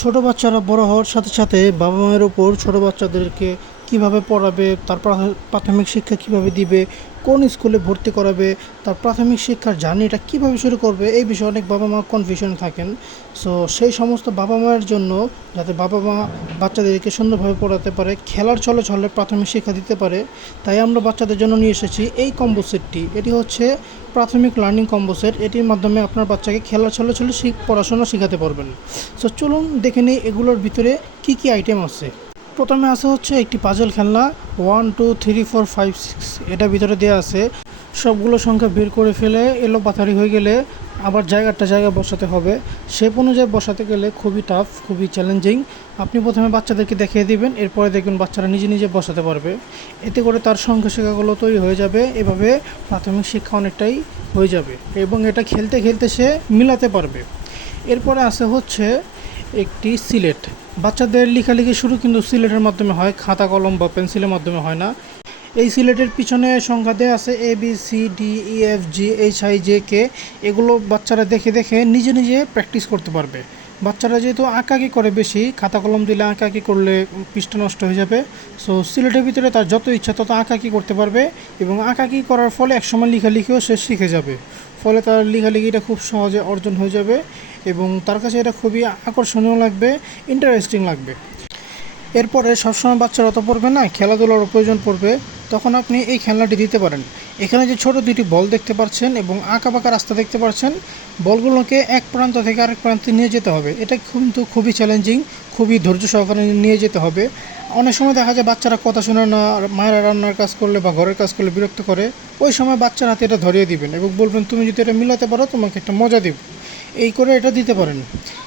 ছোট বাচ্চারা বড় হওয়ার সাথে সাথে বাবা মায়ের উপর ছোট বাচ্চাদেরকে কিভাবে পড়াবে, তার প্রাথমিক শিক্ষা কিভাবে দিবে, কোন স্কুলে ভর্তি করাবে, তার প্রাথমিক শিক্ষার জার্নিটা কিভাবে শুরু করবে, এই বিষয়ে অনেক বাবা মা কনফিউশনে থাকেন। সো সেই সমস্ত বাবা মায়ের জন্য, যাতে বাবা মা বাচ্চাদেরকে সুন্দরভাবে পড়াতে পারে, খেলার ছলে ছলে প্রাথমিক শিক্ষা দিতে পারে, তাই আমরা বাচ্চাদের জন্য নিয়ে এসেছি এই কম্বো সেটটি। এটি হচ্ছে প্রাথমিক লার্নিং কম্বো সেট। এটির মাধ্যমে আপনার বাচ্চাকে খেলার ছলে ছলে পড়াশোনা শেখাতে পারবেন। সো চলুন দেখে নিই এগুলোর ভিতরে কি কি আইটেম আছে। প্রথমে আছে হচ্ছে একটি পাজল খেলনা 1 2 3 4 5 6, এটা ভিতরে দেওয়া আছে। সবগুলো সংখ্যা বের করে ফেলে এলো পাথারি হয়ে গেলে আবার জায়গায় বসাতে হবে। শেপ অনুযায়ী বসাতে গেলে খুবই টাফ, খুবই চ্যালেঞ্জিং। আপনি প্রথমে বাচ্চাদেরকে দেখিয়ে দিবেন, এরপরে দেখবেন বাচ্চারা নিজে নিজে বসাতে পারবে। এতে করে তার সংখ্যা শেখাগুলো তৈরি হয়ে যাবে। এভাবে প্রাথমিক শিক্ষা অনেকটাই হয়ে যাবে এবং এটা খেলতে খেলতে সে মিলাতে পারবে। এরপরে আছে হচ্ছে একটি সিলেট। বাচ্চাদের লেখালেখি শুরু কিন্তু সিলেটের মাধ্যমে হয়, খাতা কলম বা পেন্সিলের মাধ্যমে হয় না। এই সিলেটের পিছনে সংখ্যা দেওয়া আছে ABCDEFGHIJK। এগুলো বাচ্চারা দেখে দেখে নিজে নিজে প্র্যাকটিস করতে পারবে। বাচ্চারা যেহেতু আঁকাআঁকি করে বেশি, খাতা কলম দিলে আঁকাআঁকি করলে পৃষ্ঠা নষ্ট হয়ে যাবে। সো সিলেটের ভিতরে তার যত ইচ্ছা তত আঁকাআঁকি করতে পারবে এবং আঁকাআঁকি করার ফলে একসময় লেখালেখিও সে শিখে যাবে। ফলে তার লেখালেখিটা খুব সহজে অর্জন হয়ে যাবে এবং তার কাছে এটা খুবই আকর্ষণীয় লাগবে, ইন্টারেস্টিং লাগবে। এরপরে সবসময় বাচ্চারা তো পড়বে না, খেলাধুলারও প্রয়োজন পড়বে, তখন আপনি এই খেলনাটি দিতে পারেন। এখানে যে ছোট দুটি বল দেখতে পাচ্ছেন এবং আঁকাবাঁকা রাস্তা দেখতে পাচ্ছেন, বলগুলোকে এক প্রান্ত থেকে আরেক প্রান্তে নিয়ে যেতে হবে। এটা কিন্তু খুবই চ্যালেঞ্জিং, খুবই ধৈর্য সহকারে নিয়ে যেতে হবে। অনেক সময় দেখা যায় বাচ্চারা কথা শুনে না, মায়েরা রান্নার কাজ করলে বা ঘরের কাজ করলে বিরক্ত করে। ওই সময় বাচ্চার হাতে এটা ধরিয়ে দিবেন এবং বলবেন, তুমি যদি এটা মিলাতে পারো তোমাকে একটা মজা দেব। এই করে এটা দিতে পারেন।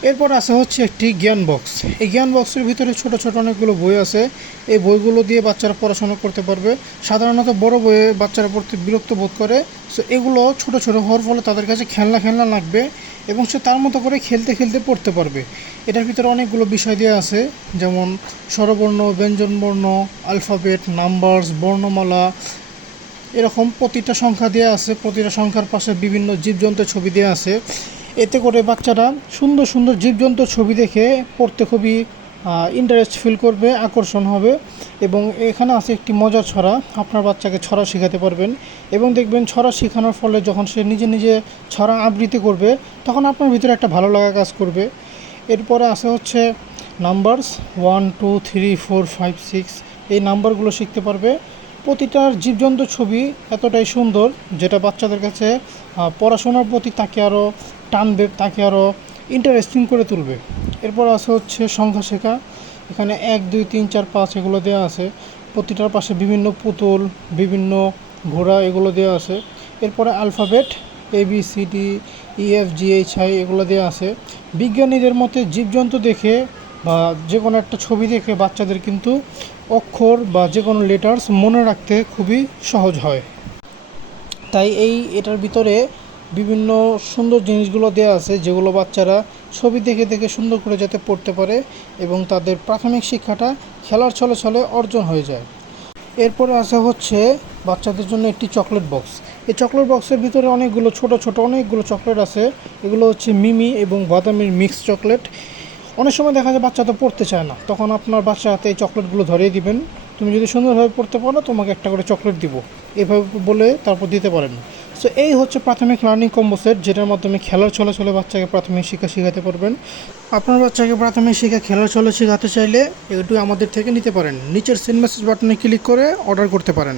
এরপর আছে হচ্ছে একটি জ্ঞান বক্স। এই জ্ঞান বক্সের ভিতরে ছোট ছোট অনেকগুলো বই আছে। এই বইগুলো দিয়ে বাচ্চারা পড়াশোনা করতে পারবে। সাধারণত বড় বইয়ে বাচ্চারা পড়তে বিরক্ত বোধ করে। সো এগুলো ছোট ছোট হওয়ার ফলে তাদের কাছে খেলনা খেলনা লাগবে এবং সে তার মতো করে খেলতে খেলতে পড়তে পারবে। এটার ভিতরে অনেকগুলো বিষয় দেওয়া আছে, যেমন স্বরবর্ণ, ব্যঞ্জনবর্ণ, আলফাবেট, নাম্বারস, বর্ণমালা, এরকম প্রতিটা সংখ্যা দেওয়া আছে। প্রতিটা সংখ্যার পাশে বিভিন্ন জীবজন্তুর ছবি দেওয়া আছে। এতে করে বাচ্চারা সুন্দর সুন্দর জীবজন্তুর ছবি দেখে পড়তে খুবই ইন্টারেস্ট ফিল করবে, আকর্ষণ হবে। এবং এখানে আছে একটি মজার ছড়া। আপনার বাচ্চাকে ছড়া শেখাতে পারবেন এবং দেখবেন ছড়া শেখানোর ফলে যখন সে নিজে নিজে ছড়া আবৃত্তি করবে তখন আপনার ভিতরে একটা ভালো লাগা কাজ করবে। এরপরে আছে হচ্ছে নাম্বারস 1 2 3 4 5 6, এই নাম্বারগুলো শিখতে পারবে। প্রতিটার জীবজন্তুর ছবি এতটাই সুন্দর যেটা বাচ্চাদের কাছে পড়াশোনার প্রতি তাকে আরও টানবে, তাকে আরও ইন্টারেস্টিং করে তুলবে। এরপর আছে হচ্ছে সংখ্যা শেখা। এখানে 1 2 3 4 5 এগুলো দেওয়া আছে। প্রতিটার পাশে বিভিন্ন পুতুল, বিভিন্ন ঘোড়া, এগুলো দেওয়া আছে। এরপরে আলফাবেট ABCDEFGHI এগুলো দেওয়া আছে। বিজ্ঞানীদের মতে জীবজন্তু দেখে বা যে কোনো একটা ছবি দেখে বাচ্চাদের কিন্তু অক্ষর বা যে কোনো লেটার্স মনে রাখতে খুবই সহজ হয়। তাই এটার ভিতরে বিভিন্ন সুন্দর জিনিসগুলো দেওয়া আছে যেগুলো বাচ্চারা ছবি দেখে দেখে সুন্দর করে যাতে পড়তে পারে এবং তাদের প্রাথমিক শিক্ষাটা খেলার ছলে ছলে অর্জন হয়ে যায়। এরপরে আছে হচ্ছে বাচ্চাদের জন্য একটি চকলেট বক্স। এই চকলেট বক্সের ভিতরে অনেকগুলো চকলেট আছে। এগুলো হচ্ছে মিমি এবং বাদামের মিক্স চকলেট। অনেক সময় দেখা যায় বাচ্চা তো পড়তে চায় না, তখন আপনার বাচ্চার হাতে এই চকলেটগুলো ধরিয়ে দিবেন, তুমি যদি সুন্দরভাবে পড়তে পারো তোমাকে একটা করে চকলেট দিব, এভাবে বলে তারপর দিতে পারেন। সো এই হচ্ছে প্রাথমিক লার্নিং কম্বো সেট, যেটার মাধ্যমে খেলার ছলে ছলে বাচ্চাকে প্রাথমিক শিক্ষা শেখাতে পারবেন। আপনার বাচ্চাকে প্রাথমিক শিক্ষা খেলার ছলে শেখাতে চাইলে এটু আমাদের থেকে নিতে পারেন। নিচের সেন্ড মেসেজ বাটনে ক্লিক করে অর্ডার করতে পারেন।